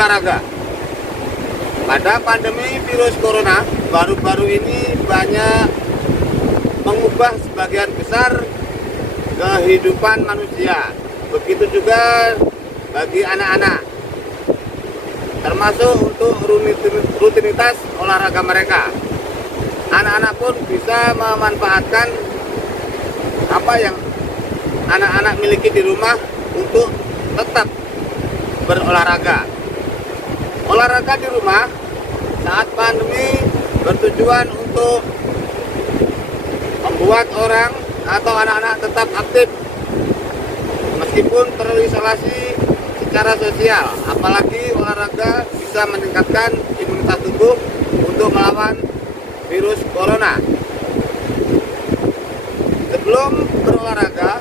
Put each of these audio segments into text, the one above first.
olahraga. Pada pandemi virus corona baru-baru ini banyak mengubah sebagian besar kehidupan manusia. Begitu juga bagi anak-anak, termasuk untuk rutinitas olahraga mereka. Anak-anak pun bisa memanfaatkan apa yang anak-anak miliki di rumah untuk tetap berolahraga. Olahraga di rumah saat pandemi bertujuan untuk membuat orang atau anak-anak tetap aktif meskipun terisolasi secara sosial. Apalagi olahraga bisa meningkatkan imunitas tubuh untuk melawan virus corona. Sebelum berolahraga,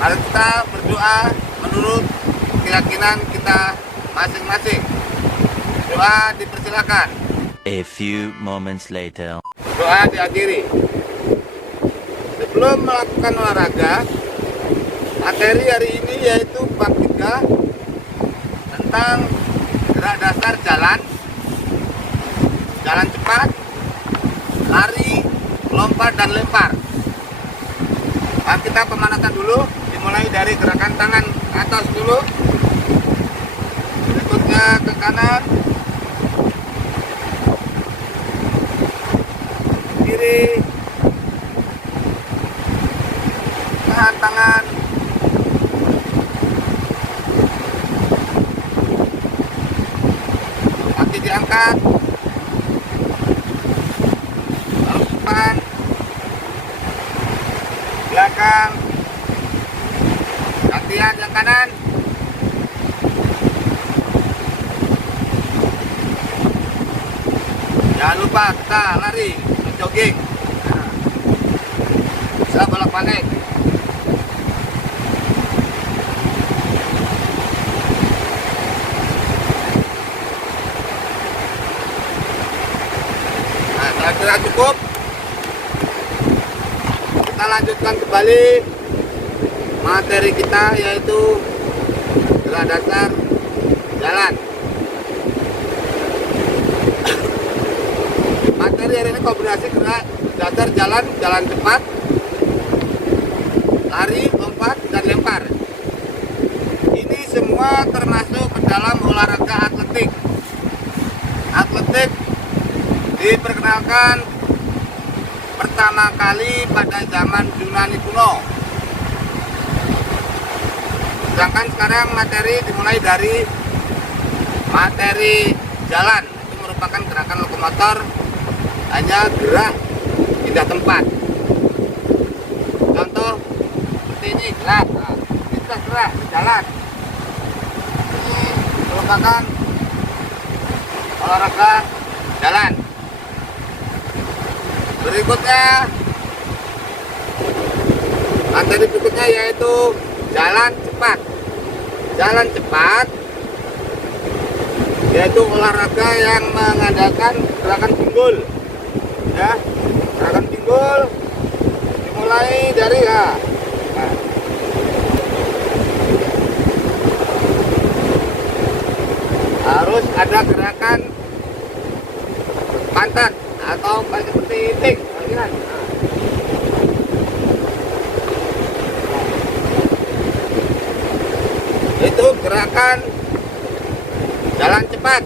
mari kita berdoa menurut keyakinan kita masing-masing. Doa dipersilakan. A few moments later. Doa diakhiri. Sebelum melakukan olahraga, materi hari ini yaitu bab 3 tentang gerak dasar jalan cepat, lari, lompat, dan lempar. Nah, kita pemanasan dulu, dimulai dari gerakan tangan ke atas dulu, berikutnya ke kanan, kiri, tahan tangan, kaki diangkat, lalu depan, belakang, gantian yang kanan, jangan lupa kita lari, jogging, bisa bolak-balik. Nah, saya kira cukup. Kita lanjutkan kembali materi kita, yaitu gerak dasar jalan. Materi hari ini kombinasi gerak dasar jalan cepat, lari, lompat, dan lempar. Ini semua termasuk ke dalam olahraga atletik. Atletik diperkenalkan pertama kali pada zaman Yunani kuno. Sedangkan sekarang materi dimulai dari materi jalan. Itu merupakan gerakan lokomotor, hanya gerak pindah tempat. Contoh seperti ini, gerak, kita gerak jalan. Ini merupakan olahraga jalan. Berikutnya, materi berikutnya yaitu jalan cepat. Jalan cepat yaitu olahraga yang mengandalkan gerakan pinggul. Ya, gerakan pinggul dimulai dari harus ada gerakan pantat atau seperti tik. Itu gerakan jalan cepat.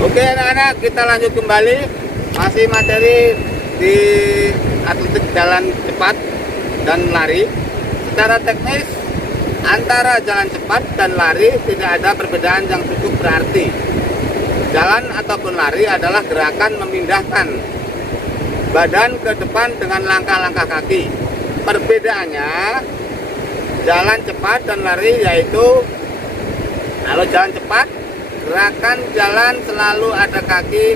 Oke anak-anak, kita lanjut kembali. Masih materi di atletik jalan cepat dan lari. Secara teknis, antara jalan cepat dan lari tidak ada perbedaan yang cukup berarti. Jalan ataupun lari adalah gerakan memindahkan badan ke depan dengan langkah-langkah kaki. Perbedaannya, jalan cepat dan lari yaitu kalau jalan cepat, gerakan jalan selalu ada kaki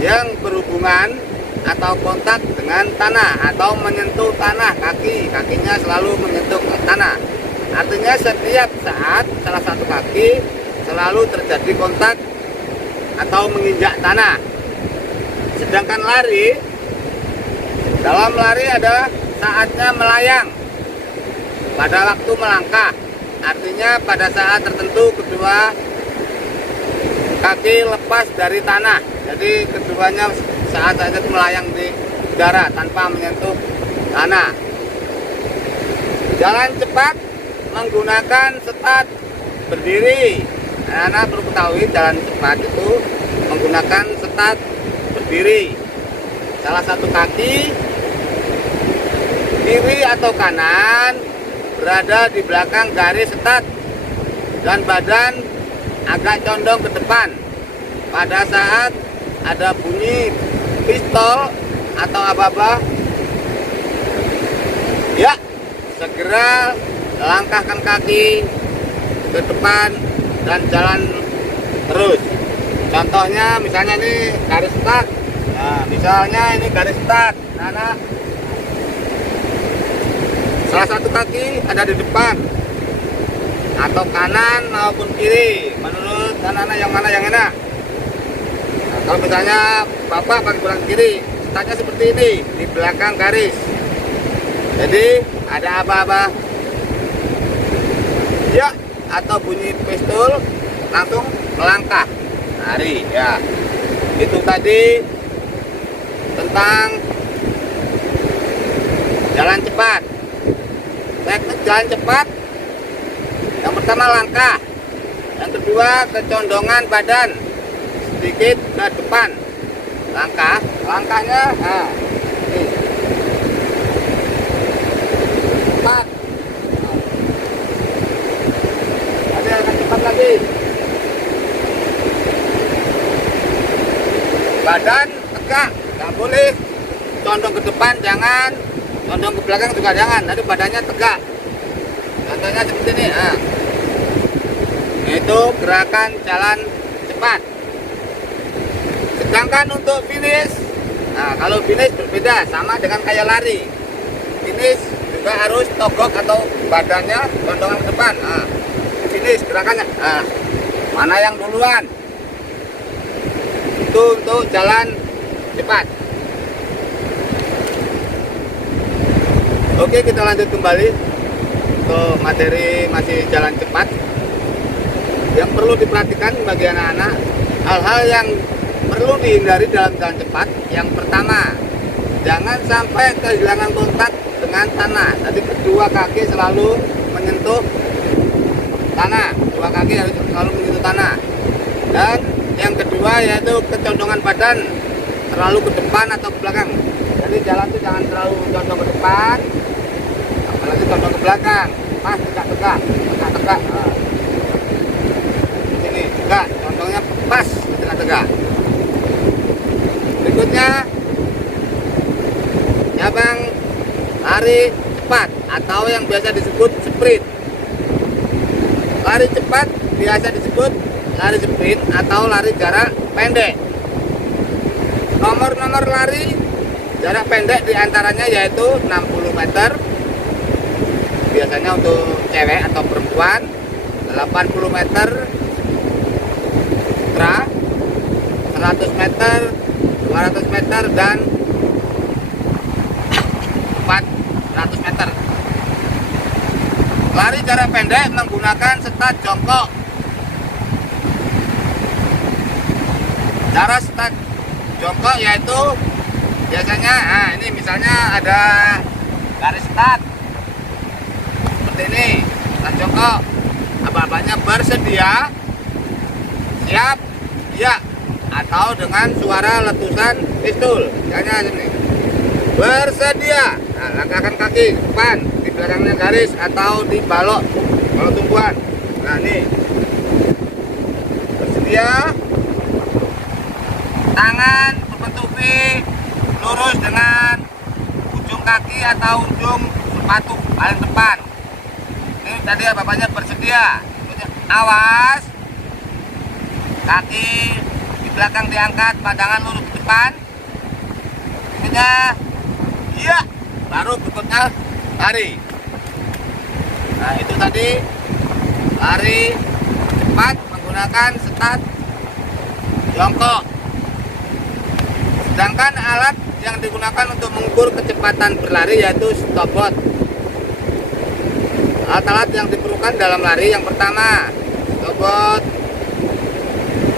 yang berhubungan atau kontak dengan tanah atau menyentuh tanah. Kakinya selalu menyentuh tanah. Artinya setiap saat salah satu kaki selalu terjadi kontak atau menginjak tanah. Sedangkan lari Dalam lari ada saatnya melayang pada waktu melangkah. Artinya pada saat tertentu kedua kaki lepas dari tanah. Jadi keduanya saat itu melayang di udara tanpa menyentuh tanah. Jalan cepat menggunakan start berdiri. Anak-anak perlu ketahui jalan cepat itu menggunakan start berdiri. Salah satu kaki kiri atau kanan berada di belakang garis start dan badan agak condong ke depan. Pada saat ada bunyi pistol atau apa-apa, ya segera langkahkan kaki ke depan dan jalan terus. Contohnya misalnya ini garis start. Nah, misalnya ini garis start. Nah, salah satu kaki ada di depan atau kanan maupun kiri, menurut anak-anak yang mana yang enak. Nah, kalau misalnya bapak pakai belakang kiri, startnya seperti ini di belakang garis. Jadi ada apa-apa, ya, atau bunyi pistol langsung melangkah lari. Ya, itu tadi tentang jalan cepat. Teknik jalan cepat, yang pertama langkah, yang kedua kecondongan badan sedikit ke depan. Langkahnya, nah, ini. Cepat. Ada yang cepat lagi. Badan tegak, nggak boleh condong ke depan, jangan condong ke belakang juga jangan. Nanti badannya tegak. Contohnya seperti ini. Nah, itu gerakan jalan cepat. Sedangkan untuk finish, nah kalau finish berbeda, sama dengan kayak lari. Finish juga harus togok atau badannya condongan ke depan. Nah, finish gerakannya. Nah, mana yang duluan? Itu untuk jalan cepat. Oke, kita lanjut kembali untuk materi masih jalan cepat. Yang perlu diperhatikan bagi anak-anak, hal-hal yang perlu dihindari dalam jalan cepat. Yang pertama, jangan sampai kehilangan kontak dengan tanah. Jadi kedua kaki selalu menyentuh tanah. Dua kaki harus selalu menyentuh tanah. Dan yang kedua yaitu kecondongan badan terlalu ke depan atau ke belakang. Jadi jalan itu jangan terlalu condong ke depan, apalagi condong ke belakang. Pas tegak-tegak. Nah. Ini juga condongnya pas di tengah-tengah. Berikutnya cabang lari cepat atau yang biasa disebut sprint. Lari cepat biasa disebut lari sprint atau lari jarak pendek. Nomor-nomor lari jarak pendek diantaranya yaitu 60 meter, biasanya untuk cewek atau perempuan, 80 meter ultra, 100 meter, 200 meter, dan 400 meter. Lari jarak pendek menggunakan start jongkok. Cara start jongkok yaitu biasanya, nah ini misalnya ada garis start seperti ini, start jongkok. Apa-apanya bersedia, siap, ya, atau dengan suara letusan pistol. Misalnya ini, bersedia. Nah, langkahkan kaki depan di belakangnya garis atau di balok tumbuhan. Nah ini bersedia, tangan berbentuk V lurus dengan ujung kaki atau ujung sepatu paling depan. Ini tadi bapaknya bersedia. Awas, kaki di belakang diangkat, pandangan lurus ke depan. Berikutnya, iya, baru berikutnya lari. Nah itu tadi lari cepat menggunakan start jongkok. Sedangkan alat yang digunakan untuk mengukur kecepatan berlari yaitu stopwatch. Alat-alat yang diperlukan dalam lari yang pertama stopwatch,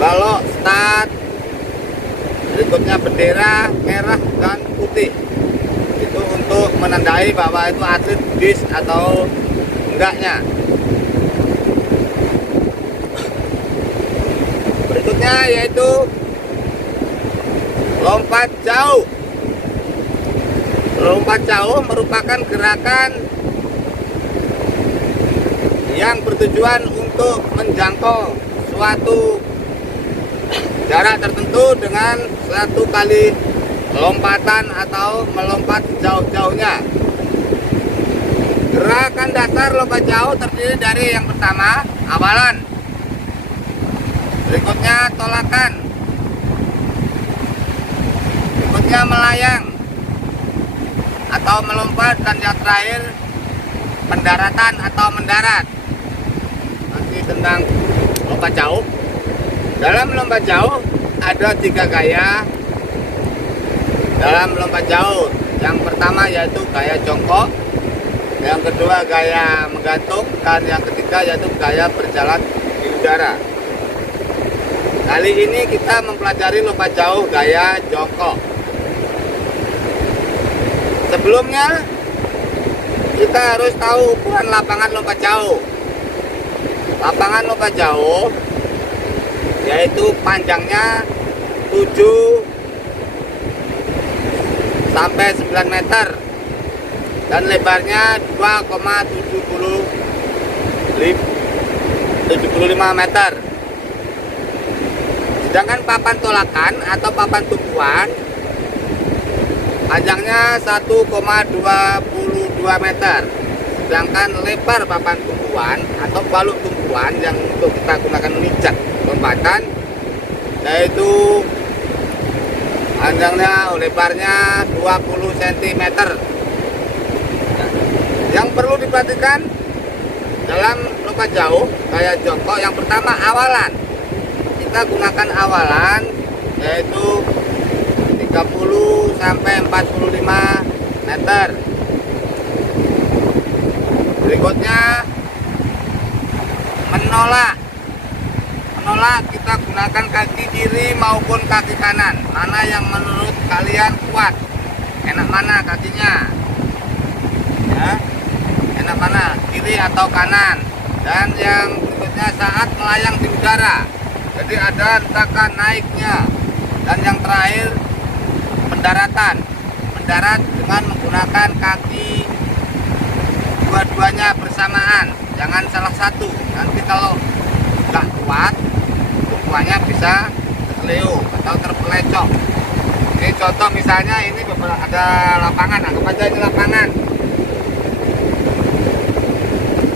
balok start, berikutnya bendera merah dan putih. Itu untuk menandai bahwa itu atlet bis atau enggaknya. Berikutnya yaitu lompat jauh. Lompat jauh merupakan gerakan yang bertujuan untuk menjangkau suatu jarak tertentu dengan satu kali lompatan atau melompat jauh-jauhnya. Gerakan dasar lompat jauh terdiri dari yang pertama awalan, berikutnya tolakan, berikutnya melayang atau melompat, dan yang terakhir pendaratan atau mendarat. Nanti tentang lompat jauh. Dalam lompat jauh ada 3 gaya. Dalam lompat jauh, yang pertama yaitu gaya jongkok, yang kedua gaya menggantung, dan yang ketiga yaitu gaya berjalan di udara. Kali ini kita mempelajari lompat jauh gaya jongkok. Sebelumnya kita harus tahu ukuran lapangan lompat jauh. Lapangan lompat jauh yaitu panjangnya 7 sampai 9 meter dan lebarnya 2,75 meter. Sedangkan papan tolakan atau papan tumpuan panjangnya 1,22 meter. Sedangkan lebar papan tumpuan atau balok tumpuan yang untuk kita gunakan mijat lompatan yaitu panjangnya lebarnya 20 cm. Yang perlu diperhatikan dalam lompat jauh gaya jongkok, yang pertama awalan. Kita gunakan awalan yaitu 30 sampai 45 meter. Berikutnya menolak. Menolak kita gunakan kaki kiri maupun kaki kanan. Mana yang menurut kalian kuat? Enak mana kakinya? Ya, enak mana? Kiri atau kanan? Dan yang berikutnya saat melayang di udara. Jadi ada rentakan naiknya. Dan yang terakhir pendaratan. Mendarat dengan menggunakan kaki dua-duanya bersamaan. Jangan salah satu. Nanti kalau nggak kuat, tumpuannya bisa terseleo atau terpelecok. Ini contoh misalnya ini ada lapangan, anggap aja ini lapangan.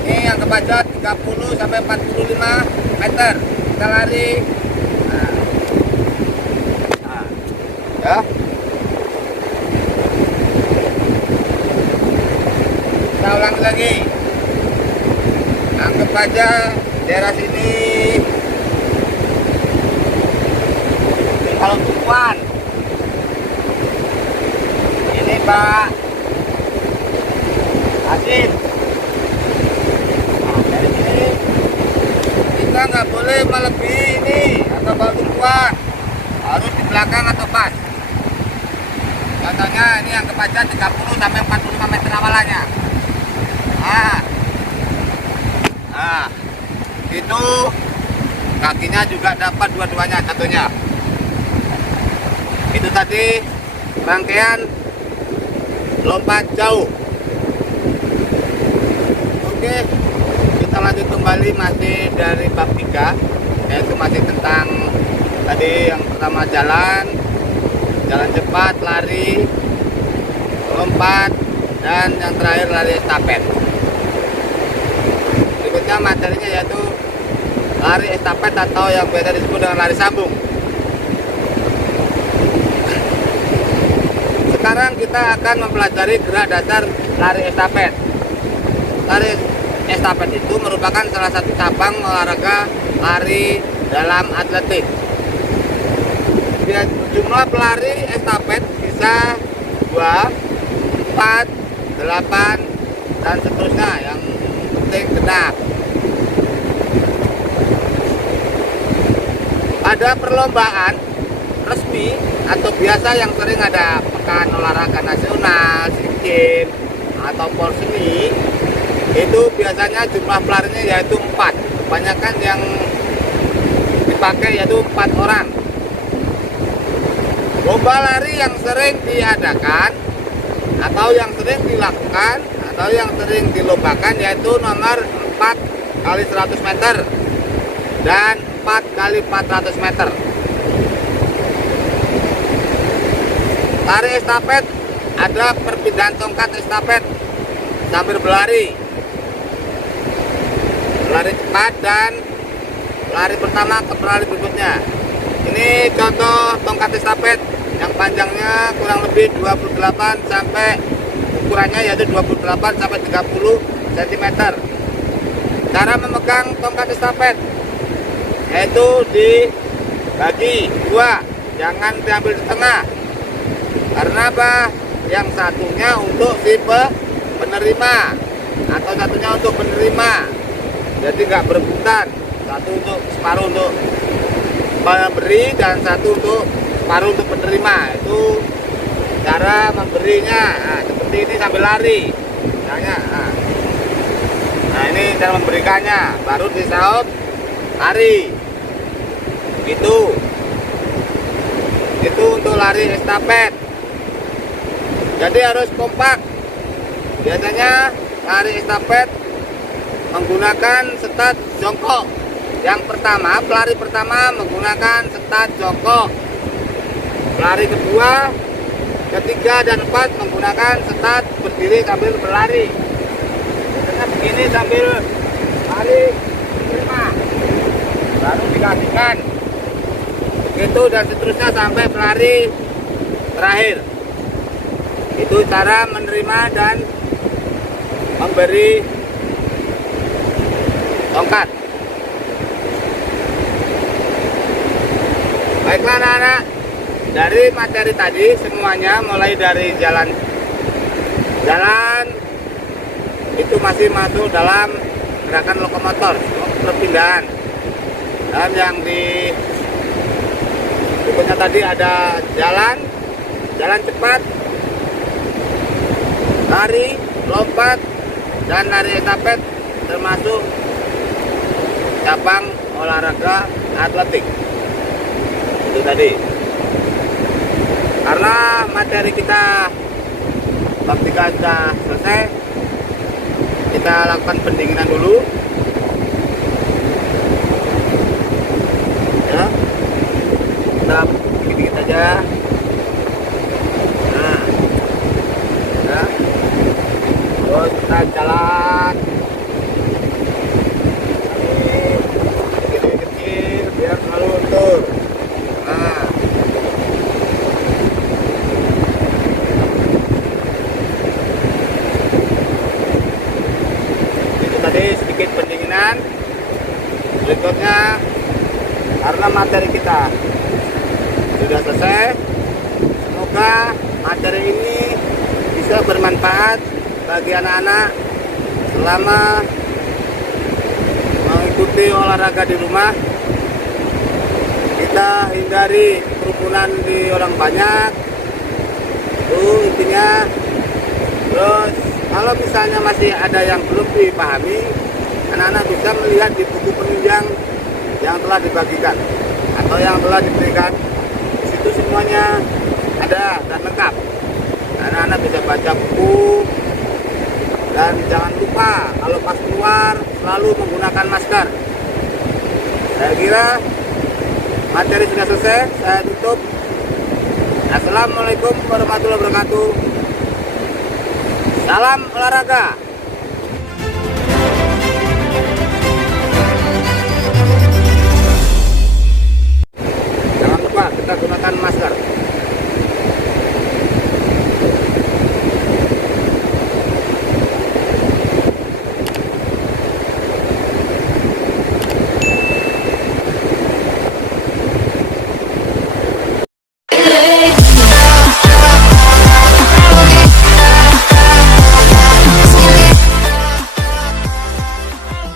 Ini anggap aja 30 sampai 45 meter. Kita lari. Nah. Ya. Kita ulangi lagi. Anggap aja daerah sini kalau tumpuan ini Pak Asin. Nah, dari sini kita nggak boleh melebihi ini atau bawa tumpuan, harus di belakang atau pas. Contohnya ini anggap aja 30 sampai 45 meter awalannya. Nah, itu kakinya juga dapat dua-duanya satunya. Itu tadi rangkaian lompat jauh. Oke, kita lanjut kembali masih dari bab 3, yaitu masih tentang tadi yang pertama jalan cepat, lari, lompat, dan yang terakhir lari estafet. Berikutnya materinya yaitu lari estafet atau yang biasa disebut dengan lari sambung. Sekarang kita akan mempelajari gerak dasar lari estafet. Lari estafet itu merupakan salah satu cabang olahraga lari dalam atletik. Jumlah pelari estafet bisa bisa 2, 4, 8, dan seterusnya. Yang penting genap. Ada perlombaan resmi atau biasa yang sering ada pekan olahraga nasional, SEA Games, atau Porseni, itu biasanya jumlah pelarinya yaitu 4. Kebanyakan yang dipakai yaitu 4 orang. Lomba lari yang sering diadakan atau yang sering dilakukan atau yang sering dilombakan yaitu nomor 4 kali 100 meter dan 4 kali 400 meter. Lari estafet, ada perpindahan tongkat estafet sambil berlari. Lari cepat dan lari pertama ke pelari berikutnya. Ini contoh tongkat estafet yang panjangnya kurang lebih 28 sampai ukurannya yaitu 28 sampai 30 cm. Cara memegang tongkat estafet yaitu dibagi 2, jangan diambil di tengah. Karena apa? Yang satunya untuk si penerima atau satunya untuk penerima. Jadi nggak berebutan. Satu untuk separuh untuk pemberi dan satu untuk separuh untuk penerima. Itu cara memberinya. Nah, seperti ini sambil lari. Misalnya, nah ini cara memberikannya. Baru disaup lari. Itu untuk lari estafet. Jadi harus kompak. Biasanya lari estafet menggunakan start jongkok. Yang pertama, pelari pertama menggunakan start jongkok. Pelari kedua, ketiga, dan 4 menggunakan start berdiri sambil berlari. Biasanya begini sambil lari terima. Baru digantikan. Begitu dan seterusnya sampai pelari terakhir. Itu cara menerima dan memberi tongkat. Baiklah anak-anak, dari materi tadi semuanya mulai dari jalan itu masih masuk dalam gerakan lokomotor, perpindahan. Dan yang di berikutnya tadi ada jalan cepat, lari, lompat, dan lari estafet, termasuk cabang olahraga atletik. Itu tadi. Karena materi kita bab 3 sudah selesai, kita lakukan pendinginan dulu. Ya, kita dikit-dikit aja. Nah, ya. Terus kita jalan. Kecil-kecil biar selalu luntur. Nah, itu tadi sedikit pendinginan. Berikutnya, karena materi kita sudah selesai, semoga materi ini bisa bermanfaat bagi anak-anak selama mengikuti olahraga di rumah. Kita hindari kerumunan di orang banyak. Itu intinya. Terus kalau misalnya masih ada yang belum dipahami, anak-anak bisa melihat di buku penunjang yang telah dibagikan atau yang telah diberikan. Di situ semuanya ada dan lengkap. Anak-anak bisa baca buku. Dan jangan lupa kalau pas keluar selalu menggunakan masker. Saya kira materi sudah selesai. Saya tutup. Assalamualaikum warahmatullahi wabarakatuh. Salam olahraga. Jangan lupa kita gunakan masker. Hey.